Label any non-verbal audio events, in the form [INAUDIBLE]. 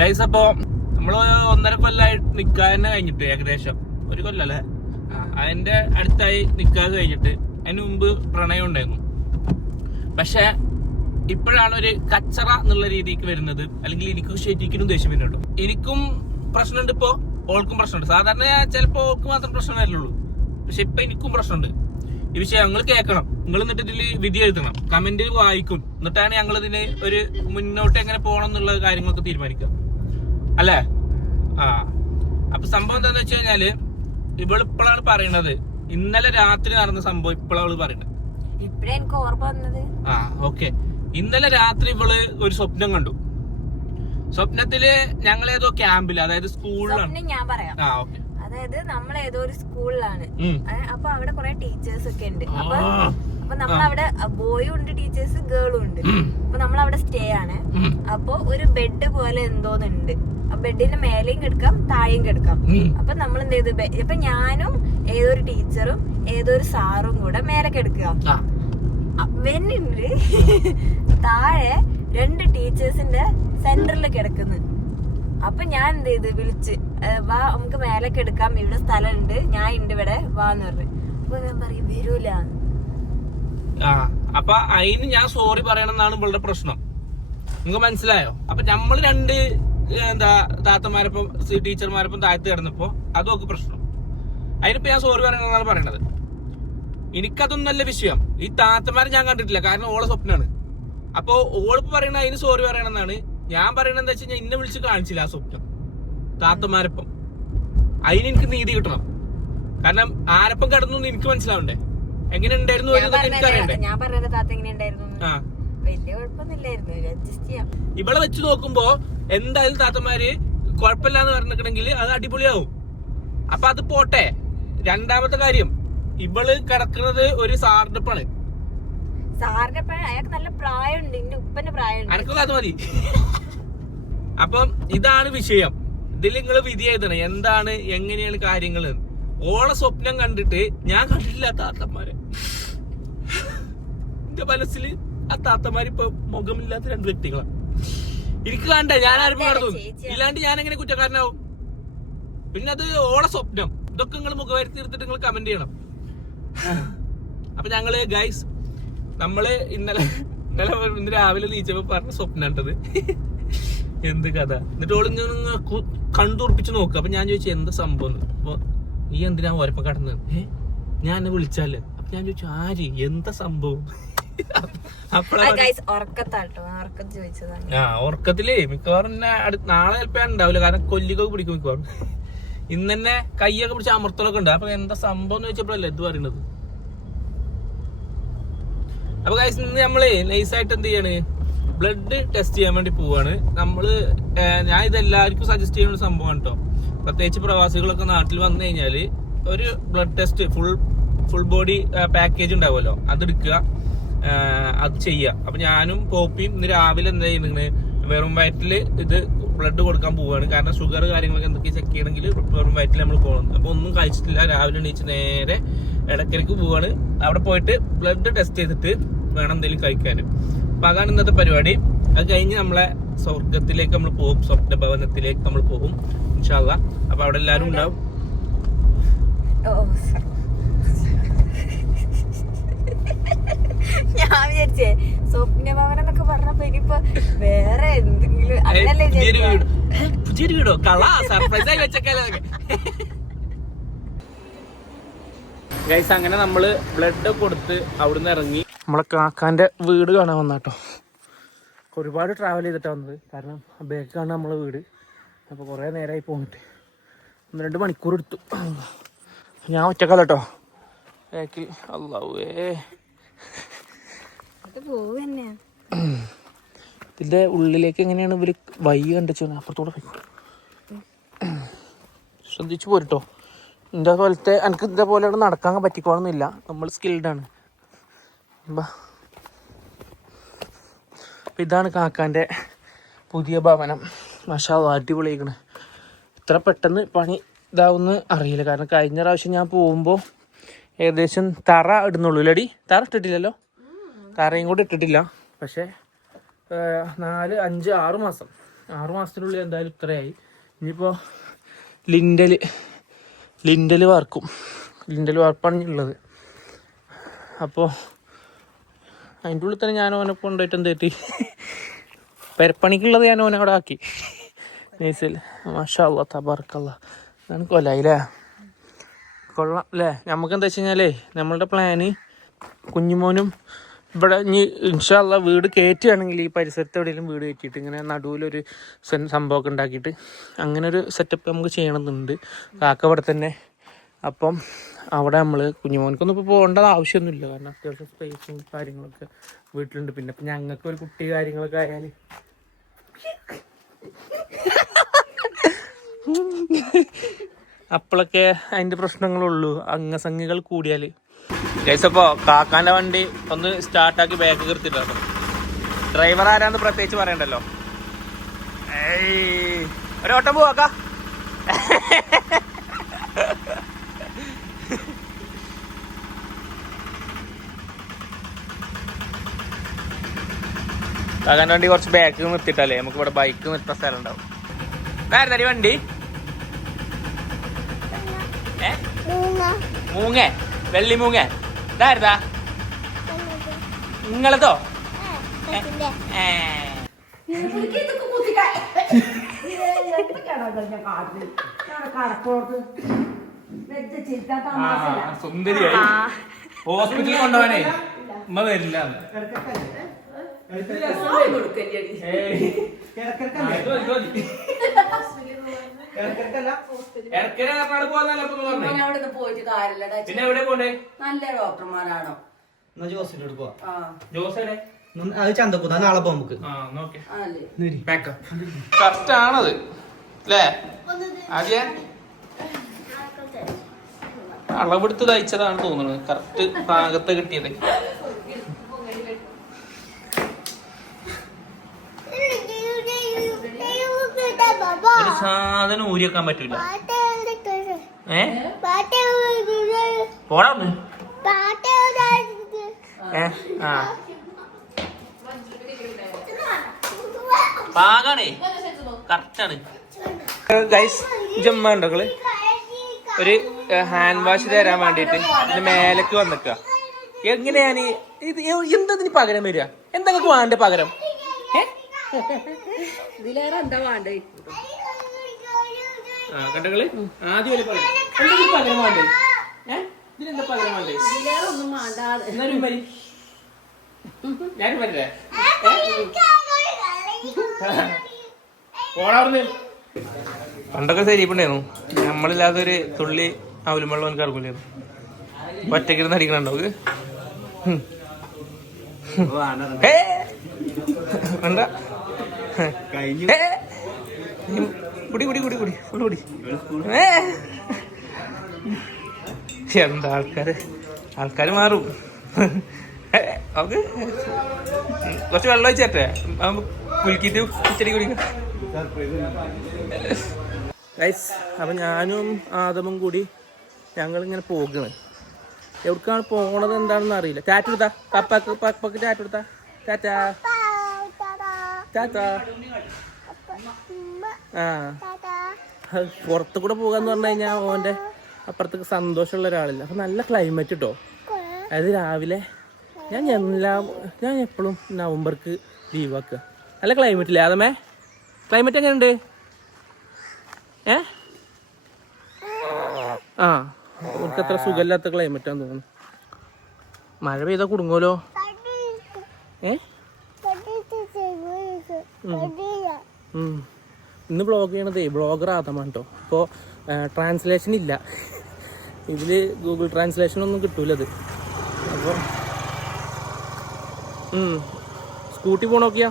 Guys അപ്പോ നമ്മൾ ഒന്നര കൊല്ലായിട്ട് തന്നെ കഴിഞ്ഞിട്ട് ഏകദേശം. ഒരു കൊല്ലല്ലേ? അതിന്റെ അടുത്തായി നിക്കാൻ കഴിഞ്ഞിട്ട് അതിന് മുമ്പ് പ്രണയം ഉണ്ടായിരുന്നു. പക്ഷെ ഇപ്പോഴാണ് ഒരു കച്ചറ എന്നുള്ള രീതിക്ക് വരുന്നത്. അല്ലെങ്കിൽ എനിക്ക് ശരിക്കും ദേഷ്യം വരുന്നുണ്ടോ. എനിക്കും പ്രശ്നമുണ്ട് ഇപ്പോ. ഓൾക്കും പ്രശ്നമുണ്ട്. സാധാരണ ചിലപ്പോ ഓൾക്ക് മാത്രം പ്രശ്നം വരില്ലുള്ളൂ പക്ഷെ ഇപ്പൊ എനിക്കും പ്രശ്നമുണ്ട്. ഈ വിഷയം ഞങ്ങൾ കേൾക്കണം. നിങ്ങൾ എന്നിട്ട് ഇതിൽ വിധി എഴുതണം. കമന്റ് വായിക്കും. എന്നിട്ടാണ് ഞങ്ങൾ ഇതിന് ഒരു മുന്നോട്ട് എങ്ങനെ പോകണം എന്നുള്ള കാര്യങ്ങളൊക്കെ തീരുമാനിക്കുക. അല്ലേ? ആ. അപ്പൊ സംഭവം എന്താന്ന് വെച്ച് കഴിഞ്ഞാൽ ഇവളിപ്പോഴാണ് പറയണത്. ഇന്നലെ രാത്രി നടന്ന സംഭവം ഇപ്പോഴാണ് അവൾ പറയണത്. ഇപ്പഴേ എനിക്ക് ഓർമ്മ വന്നത്. ആ ഓക്കെ. ഇന്നലെ രാത്രി ഇവൾ ഒരു സ്വപ്നം കണ്ടു. സ്വപ്നത്തിൽ ഞങ്ങൾ ഏതോ ക്യാമ്പിൽ അതായത് സ്കൂളിലാണ്. ഞാൻ പറയാം. ആ ഓക്കെ. അതായത് നമ്മൾ ഏതോ ഒരു സ്കൂളിലാണ്. അപ്പൊ അവിടെ കുറെ ടീച്ചേഴ്സ് ഒക്കെ ഉണ്ട് അപ്പൊ നമ്മളവിടെ ബോയും ഉണ്ട് ടീച്ചേഴ്സ് ഗേളും ഉണ്ട്. അപ്പൊ നമ്മളവിടെ സ്റ്റേ ആണ്. അപ്പൊ ഒരു ബെഡ് പോലെ എന്തോന്നുണ്ട്. ബെഡിന്റെ മേലെയും കിടക്കാം താഴെയും കിടക്കാം. അപ്പൊ നമ്മൾ എന്ത് ചെയ്തു ഇപ്പൊ ഞാനും ഏതൊരു ഒരു ടീച്ചറും ഏതൊരു ഒരു സാറും കൂടെ മേലെ കിടക്കുക ആ. വെന്നിട്ട് [LAUGHS] താഴെ രണ്ട് ടീച്ചേഴ്സിന്റെ സെന്ററിൽ കിടക്കുന്നു. അപ്പൊ ഞാൻ എന്ത് ചെയ്ത് വിളിച്ച് വാ നമുക്ക് മേലേക്ക് കിടക്കാം ഇവിടെ സ്ഥലം ഉണ്ട് ഞാൻ ഉണ്ട് ഇവിടെ വാന്ന് പറഞ്ഞു. അപ്പൊ ഞാൻ പറയും വരൂല. അപ്പൊ അതിന് ഞാൻ സോറി പറയണം എന്നാണ് ഇവളുടെ പ്രശ്നം. നിങ്ങൾക്ക് മനസ്സിലായോ? അപ്പൊ നമ്മൾ രണ്ട് എന്താ താത്തമാരപ്പം ടീച്ചർമാരപ്പം താഴ്ത്തി കിടന്നപ്പോ അതൊക്കെ പ്രശ്നം. അതിനിപ്പോ ഞാൻ സോറി പറയണമെന്നാണ് പറയണത്. എനിക്കതൊന്നല്ല വിഷയം. ഈ താത്തമാരെ ഞാൻ കണ്ടിട്ടില്ല. കാരണം ഓളെ സ്വപ്നമാണ് അപ്പൊ ഓളിപ്പോ പറയണ അതിന് സോറി പറയണമെന്നാണ് ഞാൻ പറയണത് എന്താ വെച്ച് കഴിഞ്ഞാൽ ഇന്നെ വിളിച്ച് കാണിച്ചില്ല ആ സ്വപ്നം. താത്തമാരപ്പം. അതിന് എനിക്ക് നീതി കിട്ടണം. കാരണം ആരപ്പം കിടന്നു എനിക്ക് മനസ്സിലാവണ്ടേ? എങ്ങനെ ഉണ്ടായിരുന്നു അറിയണ്ടേ ഞാൻ പറഞ്ഞത് താത്ത എങ്ങനെ ഉണ്ടായിരുന്നു ആ. വലിയ കുഴപ്പമൊന്നുമില്ലായിരുന്നു അഡ്ജസ്റ്റ് ചെയ്യാം. ഇവളെ വെച്ച് നോക്കുമ്പോ എന്തായാലും താത്തമാര് കുഴപ്പമില്ലാന്ന് പറഞ്ഞിട്ടുണ്ടെങ്കിൽ അത് അടിപൊളിയാവും. അപ്പൊ അത് പോട്ടെ. രണ്ടാമത്തെ കാര്യം ഇവൾ കിടക്കുന്നത് ഒരു സാറിനപ്പാണ് സാറിനപ്പാണ് അയാൾക്ക് നല്ല പ്രായമുണ്ട്. എന്റെ ഉപ്പന്റെ പ്രായമുണ്ട്. അനക്കൊക്കെ അത് മതി. അപ്പം ഇതാണ് വിഷയം. ഇതിൽ നിങ്ങൾ വിധി എഴുതണം. എന്താണ് എങ്ങനെയാണ് കാര്യങ്ങൾ ഓളെ സ്വപ്നം കണ്ടിട്ട് ഞാൻ കണ്ടിട്ടില്ല ആ താത്തമാരെ. എന്റെ മനസ്സിൽ ആ താത്തമാര് ഇപ്പൊ മുഖമില്ലാത്ത രണ്ട് വ്യക്തികളാണ് എനിക്ക് കണ്ട ഞാൻ ആരും നടന്നു. ഇല്ലാണ്ട് ഞാൻ എങ്ങനെ കുറ്റക്കാരനാവും? പിന്നെ അത് ഓളെ സ്വപ്നം. ഇതൊക്കെ നിങ്ങൾ മുഖവരുത്തി തീർത്തിട്ട് നിങ്ങൾ കമന്റ് ചെയ്യണം. അപ്പൊ ഞങ്ങൾ ഗൈസ് നമ്മൾ ഇന്നലെ ഇന്നലെ ഇന്ന് രാവിലെ നീച്ചപ്പോ പറഞ്ഞ സ്വപ്നം കണ്ടത് എന്ത് കഥ? എന്നിട്ട് ഓളിങ്ങനെ കണ്ടുറപ്പിച്ച് നോക്കുക അപ്പൊ ഞാൻ ചോദിച്ചു എന്താ സംഭവം. അപ്പൊ നീ എന്തിനാ ഓരപ്പം കടന്നത് ഏ? ഞാൻ എന്നെ വിളിച്ചാൽ? അപ്പൊ ഞാൻ ചോദിച്ചു ആര്? എന്താ സംഭവം? ആ ഉറക്കത്തിലേ മിക്കവാറും നാളെ ചിലപ്പോ ഉണ്ടാവില്ല. കാരണം കൊല്ലിക്കൊക്കെ പിടിക്കും മിക്കവാറും. ഇന്ന് തന്നെ കൈയൊക്കെ പിടിച്ച അമർത്തലൊക്കെ ഉണ്ട്. അപ്പൊ എന്താ സംഭവം എന്ന് വെച്ചപ്പോഴല്ലേ ഇത് പറയുന്നത് അപ്പൊ guys, ഇന്ന് നമ്മൾ നൈസായിട്ട് എന്ത് ചെയ്യാണ്? ബ്ലഡ് ടെസ്റ്റ് ചെയ്യാൻ വേണ്ടി പോവാണ്. നമ്മൾ ഞാൻ ഇത് എല്ലാവർക്കും സജസ്റ്റ് ചെയ്യുന്ന ഒരു സംഭവം കേട്ടോ പ്രത്യേകിച്ച് പ്രവാസികളൊക്കെ നാട്ടിൽ വന്നു കഴിഞ്ഞാൽ ഒരു blood test full full body package ഉണ്ടാവുമല്ലോ. അതെടുക്കുക അത് ചെയ്യുക. അപ്പൊ ഞാനും പോപ്പിയും ഇന്ന് രാവിലെ എന്താ ചെയ്യുന്നത്? വെറും വയറ്റിൽ ഇത് ബ്ലഡ് കൊടുക്കാൻ പോവാണ്. കാരണം ഷുഗർ കാര്യങ്ങളൊക്കെ എന്തൊക്കെ ചെക്ക് ചെയ്യണമെങ്കിൽ വെറും വയറ്റിൽ നമ്മൾ പോകണം. അപ്പൊ ഒന്നും കഴിച്ചിട്ടില്ല. രാവിലെ എണീച്ച് നേരെ ഇടയ്ക്കിടയ്ക്ക് പോവാണ്. അവിടെ പോയിട്ട് ബ്ലഡ് ടെസ്റ്റ് ചെയ്തിട്ട് വേണം എന്തെങ്കിലും കഴിക്കാൻ അപ്പൊ അതാണ് ഇന്നത്തെ പരിപാടി. അത് കഴിഞ്ഞ് നമ്മളെ സ്വർഗത്തിലേക്ക് നമ്മൾ പോകും. സ്വപ്ന ഭവനത്തിലേക്ക് നമ്മൾ പോകും ഇൻഷാല്ല അപ്പൊ അവിടെ എല്ലാരും ഉണ്ടാവും. ഞാൻ വിചാരിച്ചേ സ്വപ്ന ഭവനം എന്നൊക്കെ പറഞ്ഞപ്പോ ഇനിയിപ്പോ വേറെ എന്തെങ്കിലും ഏ, അങ്ങനല്ലേ പുതിയൊരു വിചാരിക്കുക? വീട്. വീടോ? കള സർപ്രൈസ് ആയി ഗൈസ് അങ്ങനെ നമ്മൾ ബ്ലഡ് കൊടുത്ത് അവിടുന്ന് ഇറങ്ങി. നമ്മളെ കാക്കാന്റെ വീട് കാണാൻ വന്നാട്ടോ. ഒരുപാട് ട്രാവൽ ചെയ്തിട്ടാണ് വന്നത്. കാരണം ബേക്കാണ് നമ്മളെ വീട്. അപ്പോൾ കുറേ നേരമായി പോന്നിട്ട്. ഒന്ന് രണ്ട് മണിക്കൂർ എടുത്തു. ഞാൻ ഒറ്റക്കാല കേട്ടോ ബേക്കിൽ അല്ലേ ഇതിന്റെ ഇതിന്റെ ഉള്ളിലേക്ക് എങ്ങനെയാണ് ഇവർ വൈ കണ്ടിച്ചു അപ്പുറത്തോടെ പോയി. ശ്രദ്ധിച്ചു പോരുട്ടോ. ഇതേപോലത്തെ പോലത്തെ എനിക്ക് ഇതേപോലെ നടക്കാൻ പറ്റിക്കോളന്നില്ല. നമ്മൾ സ്കിൽഡാണ് ഇതാണ് കാക്കാന്റെ പുതിയ ഭവനം. മഷാവ് അടിപൊളിയാക്കണ് ഇത്ര പെട്ടെന്ന് പണി ഇതാവുമെന്ന് അറിയില്ല. കാരണം കഴിഞ്ഞ പ്രാവശ്യം ഞാൻ പോകുമ്പോൾ ഏകദേശം തറ ഇടുന്നുള്ളൂ ഇല്ലടി. തറ ഇട്ടിട്ടില്ലല്ലോ? തറയും കൂടി ഇട്ടിട്ടില്ല. പക്ഷേ നാല് അഞ്ച് ആറ് മാസം. ആറു മാസത്തിനുള്ളിൽ എന്തായാലും ഇത്രയായി. ഇനിയിപ്പോൾ ലിൻഡൽ ലിൻഡൽ വാർക്കും. ലിൻഡൽ വാർപ്പാണ് ഉള്ളത്. അപ്പോൾ അതിന്റെ ഉള്ളിൽ തന്നെ ഞാൻ ഓനെ കൊണ്ടുപോയിട്ട് എന്ത് പെരപ്പണിക്കുള്ളത് ഞാൻ ഓനെ അവിടെ ആക്കി. നൈസിൽ. മാഷാ തബർക്കല്ല അതാണ് കൊല്ലായില്ലേ കൊള്ളാം അല്ലേ? നമുക്ക് എന്താ വെച്ച് കഴിഞ്ഞാലേ നമ്മളുടെ പ്ലാന് കുഞ്ഞുമോനും ഇവിടെ ഇനി ഇൻഷാല്ല വീട് കയറ്റുകയാണെങ്കിൽ ഈ പരിസരത്ത് എവിടെയെങ്കിലും വീട് കയറ്റിയിട്ട് ഇങ്ങനെ നടുവിലൊരു സംഭവമൊക്കെ ഉണ്ടാക്കിയിട്ട് അങ്ങനെ ഒരു സെറ്റപ്പ് നമുക്ക് ചെയ്യണമെന്നുണ്ട്. കാക്ക തന്നെ. അപ്പം അവിടെ നമ്മൾ കുഞ്ഞുമോനക്കൊന്നും ഇപ്പോൾ പോകേണ്ടത് ആവശ്യമൊന്നുമില്ല കാരണം അത്യാവശ്യം സ്പേസും കാര്യങ്ങളൊക്കെ വീട്ടിലുണ്ട്. പിന്നെ ഇപ്പം ഞങ്ങൾക്ക് ഒരു കുട്ടി കാര്യങ്ങളൊക്കെ ആയാൽ അപ്പോഴൊക്കെ അതിന്റെ പ്രശ്നങ്ങളുള്ളൂ. അംഗസംഖ്യകൾ കൂടിയാൽ അപ്പോൾ കാക്കാന്റെ വണ്ടി ഒന്ന് സ്റ്റാർട്ടാക്കി ബാക്ക് കീർത്തിട്ടു ഡ്രൈവർ ആരാന്ന് പ്രത്യേകിച്ച് പറയണ്ടല്ലോ? ഏയ് ഒരു ഓട്ടം പോവാക്കാ കാക്കാന്റെ വണ്ടി കുറച്ച് ബാക്ക് നിർത്തിയിട്ടല്ലേ? നമുക്ക് ഇവിടെ ബൈക്ക് നിർത്താൻ സ്ഥലം ഉണ്ടാവും. വേറെ ഈ വണ്ടി? മൂങ്ങ. വെള്ളി മൂങ്ങ. ഇതായിരുന്നാ നിങ്ങളതോ? സുന്ദരിയായി. ഹോസ്പിറ്റലിൽ കൊണ്ടുപോകാനേ. ഉമ്മ വരില്ല. പോയിട്ട് കാര്യമില്ലടാ പിന്നെ എവിടെ പോണ്ടേ? നല്ല ഡോക്ടർമാരാണോ? എന്നാ ജോസിന്റെ അടുത്ത് പോവാ. അത് ചന്തക്കുന്നാ നാളെ പോവാം നമുക്ക്. ആ നോക്കേ ആണല്ലേ കറക്റ്റ് ആണത്. അല്ലേ ആദ്യ? അളവെടുത്ത് തയ്ച്ചതാണ് തോന്നുന്നത്. കറക്റ്റ് പാകത്ത് കിട്ടിയത്. ഒരു സാധനം ഊരിയേക്കാൻ പറ്റൂല. ഏ? പോടാ ഒന്ന്. ഏ? ആ. പാകാണേ. കറക്റ്റാണ്. ഗൈസ് ജമ്മ ഒരു ഹാൻഡ് വാഷ് തരാൻ വേണ്ടിയിട്ട് ഇതിന്റെ മേലേക്ക് വന്നിക്കുക എങ്ങനെയാണ് ഇത് എന്താ ഇതിന് പകരം വരിക? എന്താ നിങ്ങൾക്ക് വേണ്ട പകരം? ഇതിലേറെ എന്താ വേണ്ടേ? ആ കണ്ടകൾ ആദ്യം ഒരു പകരം. എന്താ ഇതിന് പകരം വേണ്ടേ? ഏ? ഇതിനെന്താ പകരം വേണ്ടേ? ഇതിലേറെ ഒന്നും വേണ്ടാതെ എന്നാലും വരി ഞാൻ വരേ പോണാർന്ന് പണ്ടൊക്കെ ശരിപ്പണ്ടായിരുന്നു. നമ്മളില്ലാതെ ഒരു തുള്ളി അവലും വെള്ളം എനിക്ക് ഇറങ്ങില്ലായിരുന്നു ഒറ്റക്കിരുന്ന് അടിക്കണുണ്ടോ? വേണ്ട ഏ! കുടി കുടി കുടി കുടി. ഫുൾ കുടി. ഏ! എന്താ ആൾക്കാര്? ആൾക്കാര് മാറും. നമുക്ക് കുറച്ച് വെള്ളം വെച്ചേട്ടെ കുലുക്കിട്ട് ഇച്ചിരി കുടിക്കാം ഗൈസ് അപ്പം ഞാനും ആദമും കൂടി ഞങ്ങളിങ്ങനെ പോകണ്. എവിടേക്കാണ് പോണത് എന്താണെന്ന് അറിയില്ല. ടാറ്റെടുത്താ പപ്പക്ക് പപ്പക്ക് ടാറ്റെടുത്താ ടാറ്റ പുറത്ത് കൂടെ പോകാന്ന് പറഞ്ഞു കഴിഞ്ഞാൽ ഓന്റെ അപ്പുറത്തേക്ക് സന്തോഷമുള്ള ഒരാളില്ല. അപ്പം നല്ല ക്ലൈമറ്റ് കേട്ടോ അതായത് രാവിലെ ഞാൻ എല്ലാ ഞാൻ എപ്പോഴും നവംബർക്ക് ലീവ് ആക്കുക. നല്ല ക്ലൈമറ്റ് ഇല്ലേ അതമേ ക്ലൈമറ്റ് എങ്ങനെയുണ്ട്? ഏ? ആ. അവർക്ക് അത്ര സുഖമില്ലാത്ത ക്ലൈമറ്റാന്ന് തോന്നുന്നു. മഴ പെയ്താൽ കുടുങ്ങുമല്ലോ ഏ. ഇന്ന് ബ്ലോഗ് ചെയ്യണതേ ബ്ലോഗർ ആദമാണ് കേട്ടോ ഇപ്പോൾ ട്രാൻസ്ലേഷൻ ഇല്ല. ഇതിൽ ഗൂഗിൾ ട്രാൻസ്ലേഷൻ ഒന്നും കിട്ടൂലത് അപ്പോൾ സ്കൂട്ടി പോണോക്കിയാ?